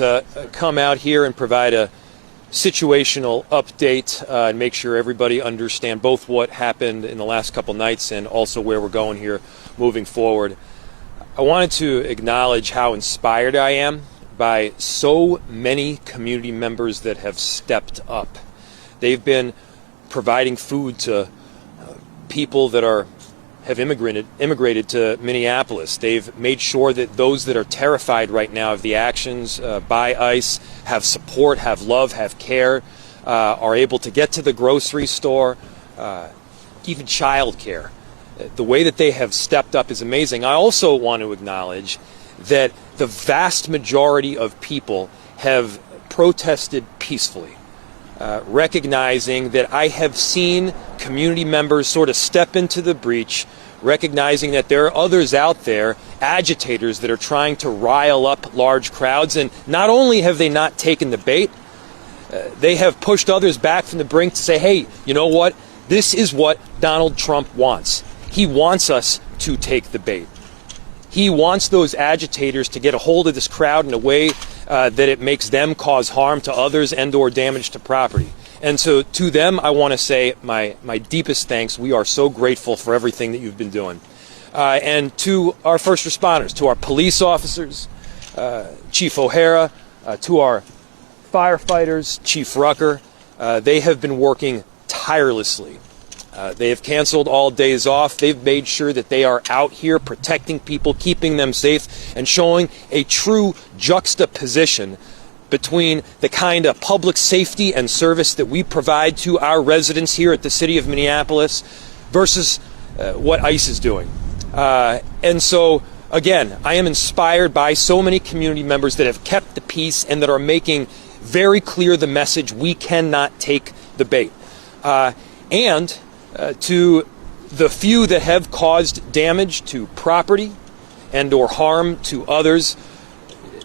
to come out here and provide a situational update and make sure everybody understand both what happened in the last couple nights and also where we're going here moving forward. I wanted to acknowledge how inspired I am by so many community members that have stepped up. They've been providing food to people that have immigrated to Minneapolis. They've made sure that those that are terrified right now of the actions by ICE have support, have love, have care, are able to get to the grocery store, even child care. The way that they have stepped up is amazing. I also want to acknowledge that the vast majority of people have protested peacefully, recognizing that I have seen community members sort of step into the breach, recognizing that there are others out there, agitators that are trying to rile up large crowds. And not only have they not taken the bait, they have pushed others back from the brink to say, hey, you know what? This is what Donald Trump wants. He wants us to take the bait. He wants those agitators to get a hold of this crowd in a way that it makes them cause harm to others and or damage to property. And so to them, I want to say my deepest thanks. We are so grateful for everything that you've been doing. And to our first responders, to our police officers, Chief O'Hara, to our firefighters, Chief Rucker, they have been working tirelessly. They have canceled all days off. They've made sure that they are out here protecting people, keeping them safe, and showing a true juxtaposition between the kind of public safety and service that we provide to our residents here at the city of Minneapolis versus what ICE is doing. And so, again, I am inspired by so many community members that have kept the peace and that are making very clear the message: we cannot take the bait. And to the few that have caused damage to property and or harm to others,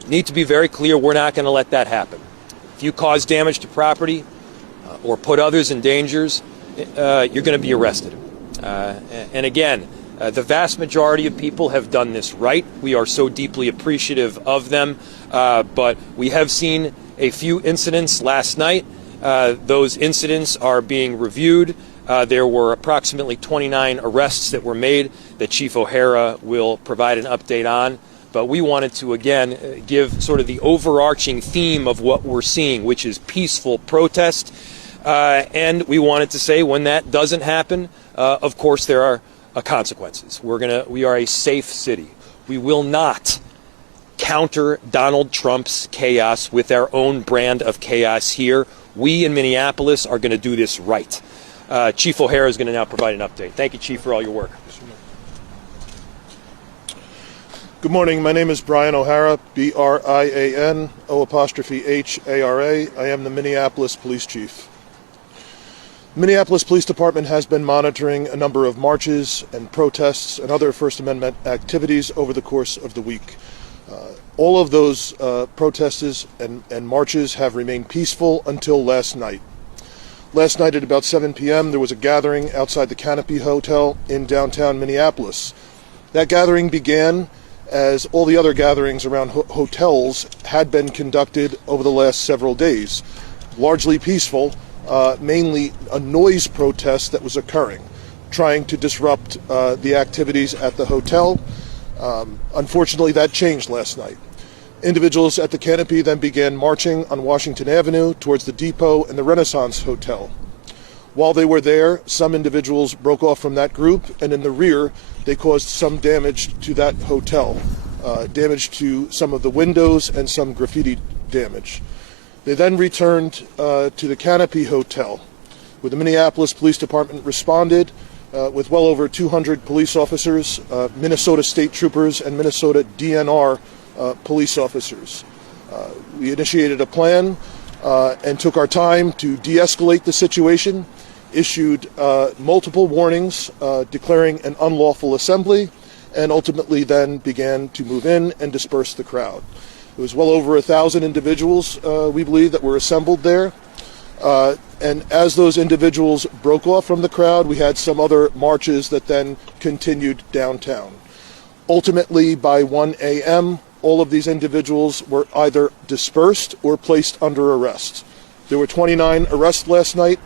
need to be very clear, we're not going to let that happen. If you cause damage to property or put others in dangers, you're going to be arrested. And again, the vast majority of people have done this right. We are so deeply appreciative of them. But we have seen a few incidents last night. Those incidents are being reviewed. There were approximately 29 arrests that were made that Chief O'Hara will provide an update on. But we wanted to, again, give sort of the overarching theme of what we're seeing, which is peaceful protest. And we wanted to say when that doesn't happen, of course, there are consequences. We are a safe city. We will not counter Donald Trump's chaos with our own brand of chaos here. We in Minneapolis are going to do this right. Chief O'Hara is going to now provide an update. Thank you, Chief, for all your work. Good morning. My name is Brian O'Hara, BRIANO''HARA. I am the Minneapolis Police Chief. The Minneapolis Police Department has been monitoring a number of marches and protests and other First Amendment activities over the course of the week. All of those protests and marches have remained peaceful until last night. Last night at about 7 p.m., there was a gathering outside the Canopy Hotel in downtown Minneapolis. That gathering began as all the other gatherings around hotels had been conducted over the last several days. Largely peaceful, mainly a noise protest that was occurring, trying to disrupt the activities at the hotel. Unfortunately, that changed last night. Individuals at the Canopy then began marching on Washington Avenue towards the Depot and the Renaissance Hotel. While they were there, some individuals broke off from that group, and in the rear, they caused some damage to that hotel, damage to some of the windows and some graffiti damage. They then returned to the Canopy Hotel, where the Minneapolis Police Department responded with well over 200 police officers, Minnesota State Troopers, and Minnesota DNR police officers. We initiated a plan and took our time to de-escalate the situation, issued multiple warnings declaring an unlawful assembly, and ultimately then began to move in and disperse the crowd. It was well over 1,000 individuals, we believe, that were assembled there. And as those individuals broke off from the crowd, we had some other marches that then continued downtown. Ultimately, by 1 a.m., all of these individuals were either dispersed or placed under arrest. There were 29 arrests last night.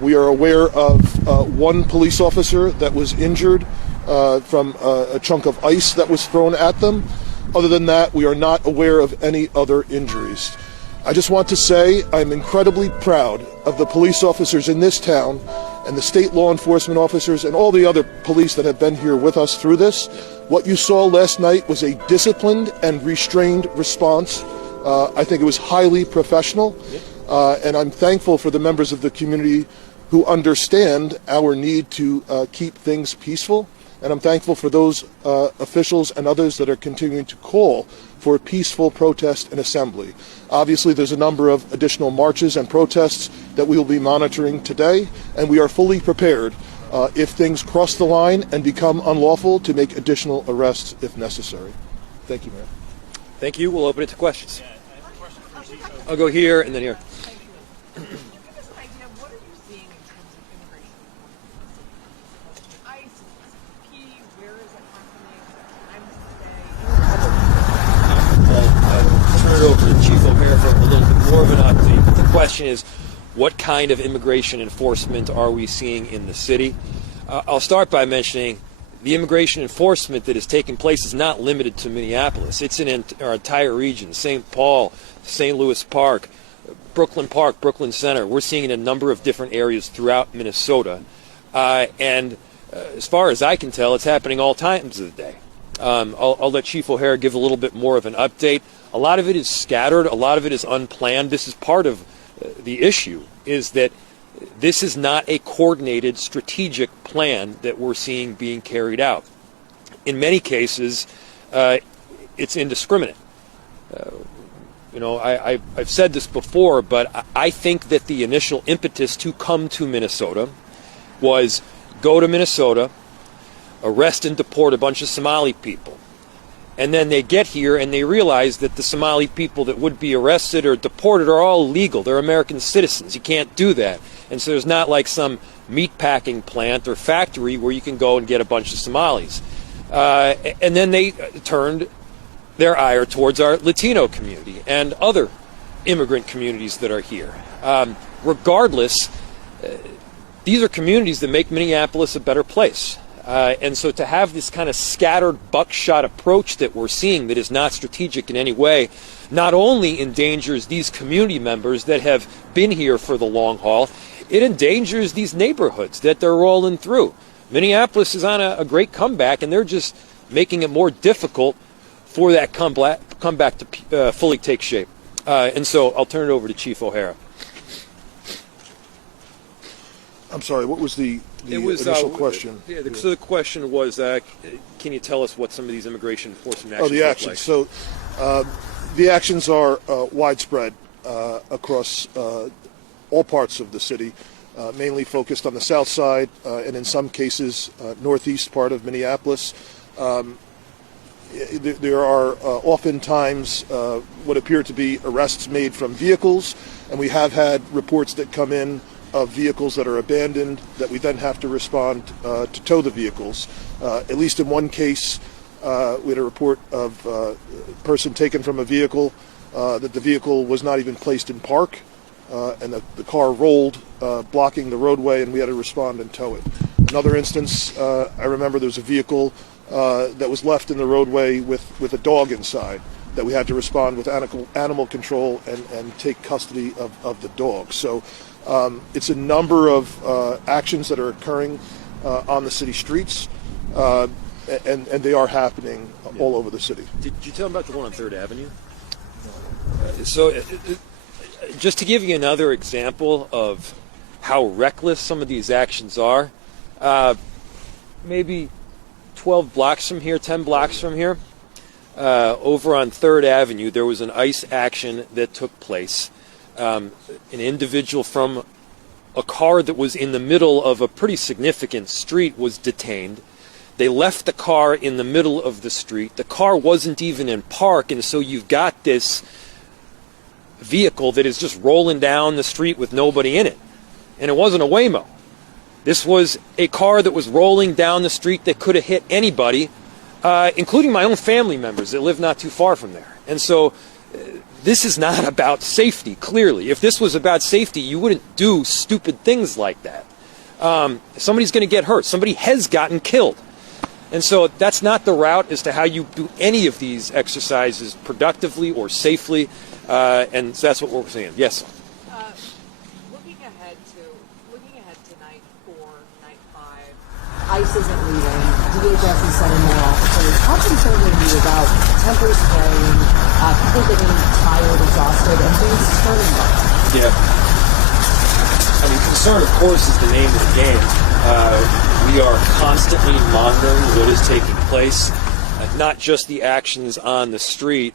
We are aware of one police officer that was injured from a chunk of ice that was thrown at them. Other than that, we are not aware of any other injuries. I just want to say I'm incredibly proud of the police officers in this town and the state law enforcement officers and all the other police that have been here with us through this. What you saw last night was a disciplined and restrained response. I think it was highly professional, and I'm thankful for the members of the community who understand our need to keep things peaceful. And I'm thankful for those officials and others that are continuing to call for peaceful protest and assembly. Obviously, there's a number of additional marches and protests that we will be monitoring today, and we are fully prepared if things cross the line and become unlawful to make additional arrests if necessary. Thank you, Mayor. Thank you. We'll open it to questions. I'll go here and then here. Turn it over to Chief O'Hara for a little bit more of an update. But the question is, what kind of immigration enforcement are we seeing in the city? I'll start by mentioning the immigration enforcement that is taking place is not limited to Minneapolis. It's in our entire region, St. Paul, St. Louis Park, Brooklyn Center. We're seeing it in a number of different areas throughout Minnesota. And as far as I can tell, it's happening all times of the day. I'll let Chief O'Hara give a little bit more of an update. A lot of it is scattered. A lot of it is unplanned. This is part of the issue, is that this is not a coordinated strategic plan that we're seeing being carried out. In many cases, it's indiscriminate. I've said this before, but I think that the initial impetus to come to Minnesota was go to Minnesota, arrest and deport a bunch of Somali people. And then they get here and they realize that the Somali people that would be arrested or deported are all legal. They're American citizens. You can't do that. And so there's not like some meatpacking plant or factory where you can go and get a bunch of Somalis. And then they turned their ire towards our Latino community and other immigrant communities that are here. Regardless, these are communities that make Minneapolis a better place. And so to have this kind of scattered buckshot approach that we're seeing that is not strategic in any way, not only endangers these community members that have been here for the long haul, it endangers these neighborhoods that they're rolling through. Minneapolis is on a great comeback, and they're just making it more difficult for that comeback to fully take shape. And so I'll turn it over to Chief O'Hara. I'm sorry, what was the initial question? So the question was, can you tell us what some of these immigration enforcement actions the actions. Like? So the actions are widespread across all parts of the city, mainly focused on the south side and in some cases northeast part of Minneapolis. There are oftentimes what appear to be arrests made from vehicles, and we have had reports that come in of vehicles that are abandoned that we then have to respond to tow the vehicles. At least in one case, we had a report of a person taken from a vehicle that the vehicle was not even placed in park, and the car rolled, blocking the roadway, and we had to respond and tow it. Another instance, I remember there was a vehicle that was left in the roadway with a dog inside that we had to respond with animal control and take custody of the dog. So it's a number of actions that are occurring on the city streets, and they are happening all over the city. Did you tell them about the one on 3rd Avenue? So just to give you another example of how reckless some of these actions are, maybe 12 blocks from here, 10 blocks from here, over on 3rd Avenue, there was an ICE action that took place. An individual from a car that was in the middle of a pretty significant street was detained. They left the car in the middle of the street. The car wasn't even in park, and so you've got this vehicle that is just rolling down the street with nobody in it. And it wasn't a Waymo. This was a car that was rolling down the street that could have hit anybody including my own family members that live not too far from there. And so this is not about safety, clearly. If this was about safety, you wouldn't do stupid things like that. Somebody's going to get hurt. Somebody has gotten killed. And so that's not the route as to how you do any of these exercises productively or safely. And that's what we're saying. Yes? Looking ahead tonight for night 5, ICE isn't leaving. DHS is sending more officers. How concerned are you about temper spraying, people getting tired, exhausted, and things turning dark? Yeah. I mean, concern, of course, is the name of the game. We are constantly monitoring what is taking place, not just the actions on the street,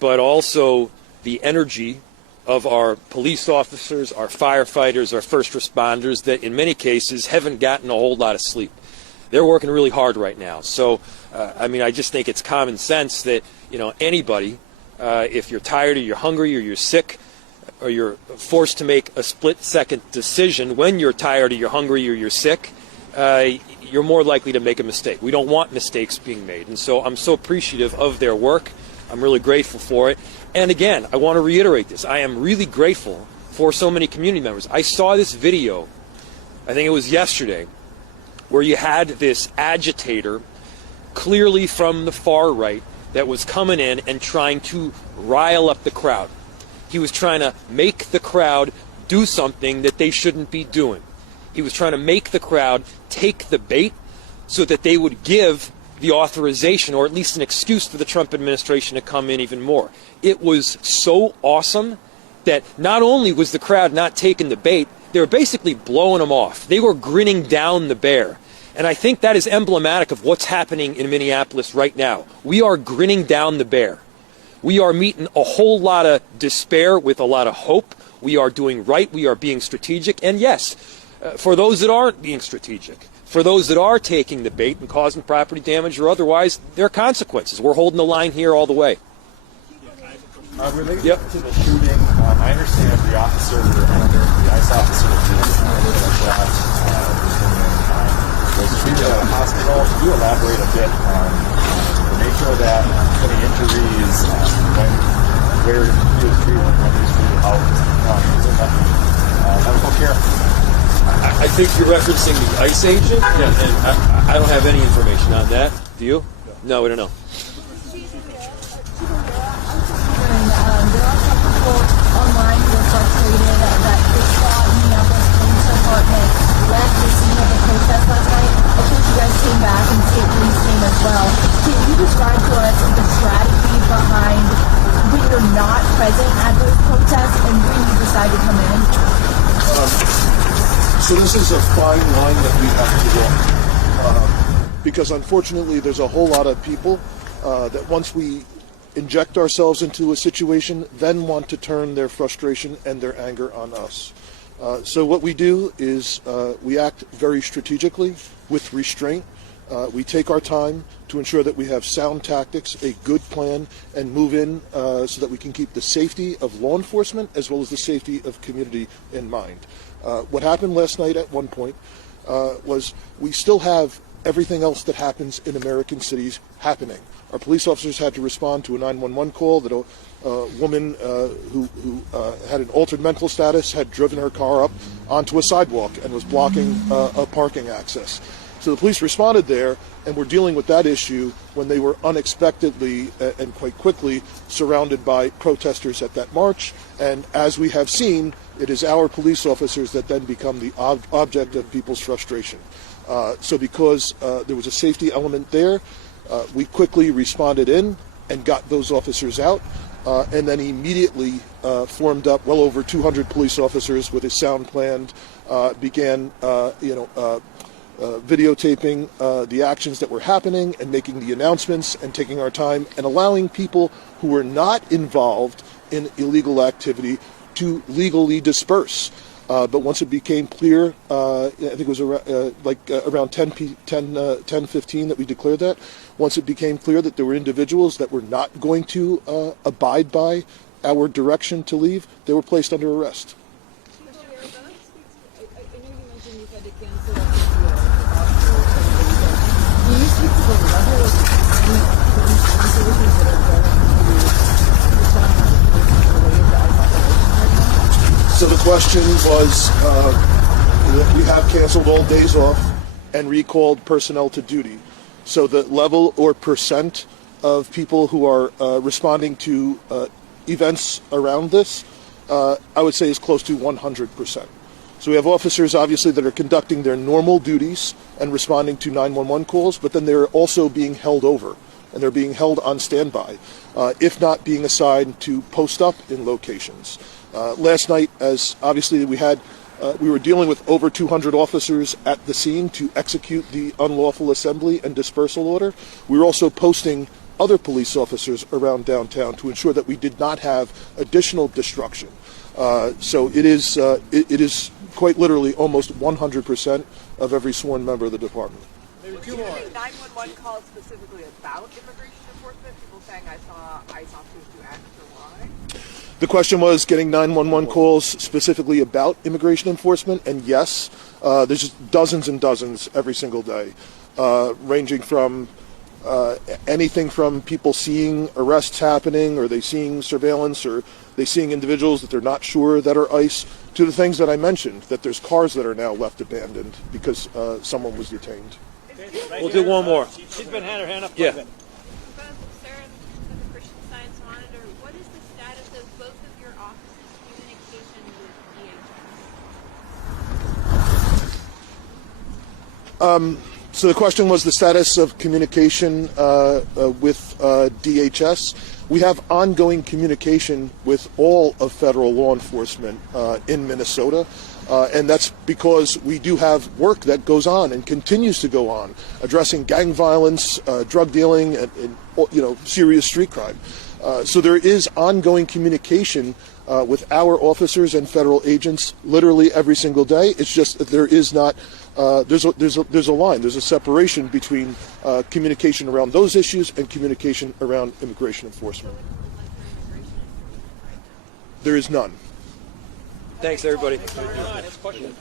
but also the energy of our police officers, our firefighters, our first responders that in many cases haven't gotten a whole lot of sleep. They're working really hard right now. So, I mean, I just think it's common sense that, anybody, if you're tired or you're hungry or you're sick, or you're forced to make a split-second decision when you're tired or you're hungry or you're sick, you're more likely to make a mistake. We don't want mistakes being made. And so I'm so appreciative of their work. I'm really grateful for it. And again, I want to reiterate this. I am really grateful for so many community members. I saw this video, I think it was yesterday, where you had this agitator, clearly from the far right, that was coming in and trying to rile up the crowd. He was trying to make the crowd do something that they shouldn't be doing. He was trying to make the crowd take the bait so that they would give the authorization, or at least an excuse for the Trump administration to come in even more. It was so awesome that not only was the crowd not taking the bait, they were basically blowing them off. They were grinning down the bear. And I think that is emblematic of what's happening in Minneapolis right now. We are grinning down the bear. We are meeting a whole lot of despair with a lot of hope. We are doing right. We are being strategic. And yes, for those that aren't being strategic, for those that are taking the bait and causing property damage or otherwise, there are consequences. We're holding the line here all the way. Related to the shooting, I understand the officer, the ICE officer was treated at a hospital. Could you elaborate a bit on the nature of that, any injuries, where he was treated, when he was treated, how he was in medical care? I think you're referencing the ICE agent, and I don't have any information on that. Do you? No, we don't know. There are some people online who are frustrated that the SWAT Minneapolis Police Department left the scene of the protest last night. Of course, you guys came back and state police came as well. Can you describe to us the strategy behind when you're not present at those protests and when you decide to come in? So this is a fine line that we have to walk, because unfortunately there's a whole lot of people that once we inject ourselves into a situation, then want to turn their frustration and their anger on us. So what we do is we act very strategically with restraint. We take our time to ensure that we have sound tactics, a good plan, and move in so that we can keep the safety of law enforcement as well as the safety of community in mind. What happened last night at one point was we still have everything else that happens in American cities happening. Our police officers had to respond to a 911 call that a woman who had an altered mental status had driven her car up onto a sidewalk and was blocking a parking access. So the police responded there and were dealing with that issue when they were unexpectedly and quite quickly surrounded by protesters at that march. And as we have seen, it is our police officers that then become the object of people's frustration. So because there was a safety element there, we quickly responded in and got those officers out, and then immediately formed up well over 200 police officers with a sound plan, began videotaping the actions that were happening and making the announcements and taking our time and allowing people who were not involved in illegal activity to legally disperse. But once it became clear, I think it was around 10:15 that we declared that. Once it became clear that there were individuals that were not going to abide by our direction to leave, they were placed under arrest. Do you speak to the level of police resources that are going to respond to situations related to isolation right now? So the question was, we have canceled all days off and recalled personnel to duty. So the level or percent of people who are responding to events around this, I would say is close to 100%. So we have officers, obviously, that are conducting their normal duties and responding to 911 calls, but then they're also being held over, and they're being held on standby, if not being assigned to post up in locations. Last night, as obviously we were dealing with over 200 officers at the scene to execute the unlawful assembly and dispersal order. We were also posting other police officers around downtown to ensure that we did not have additional destruction. So it is quite literally almost 100% of every sworn member of the department. Were you getting 911 calls specifically about immigration enforcement? People saying I saw ICE officers do X or Y? The question was getting 911 calls specifically about immigration enforcement, and yes, there's just dozens and dozens every single day, ranging from anything from people seeing arrests happening, or they seeing surveillance, or they seeing individuals that they're not sure that are ICE, to the things that I mentioned, that there's cars that are now left abandoned because someone was detained. We'll do one more. She's been had her hand up. Yeah. Quite a bit. Sarah from the Christian Science Monitor. What is the status of both of your offices' communication with DHS? So the question was the status of communication with DHS. We have ongoing communication with all of federal law enforcement in Minnesota, and that's because we do have work that goes on and continues to go on, addressing gang violence, drug dealing, and serious street crime. So there is ongoing communication with our officers and federal agents literally every single day. It's just that there is not. There's a line. There's a separation between communication around those issues and communication around immigration enforcement. There is none. Thanks, everybody. Next question.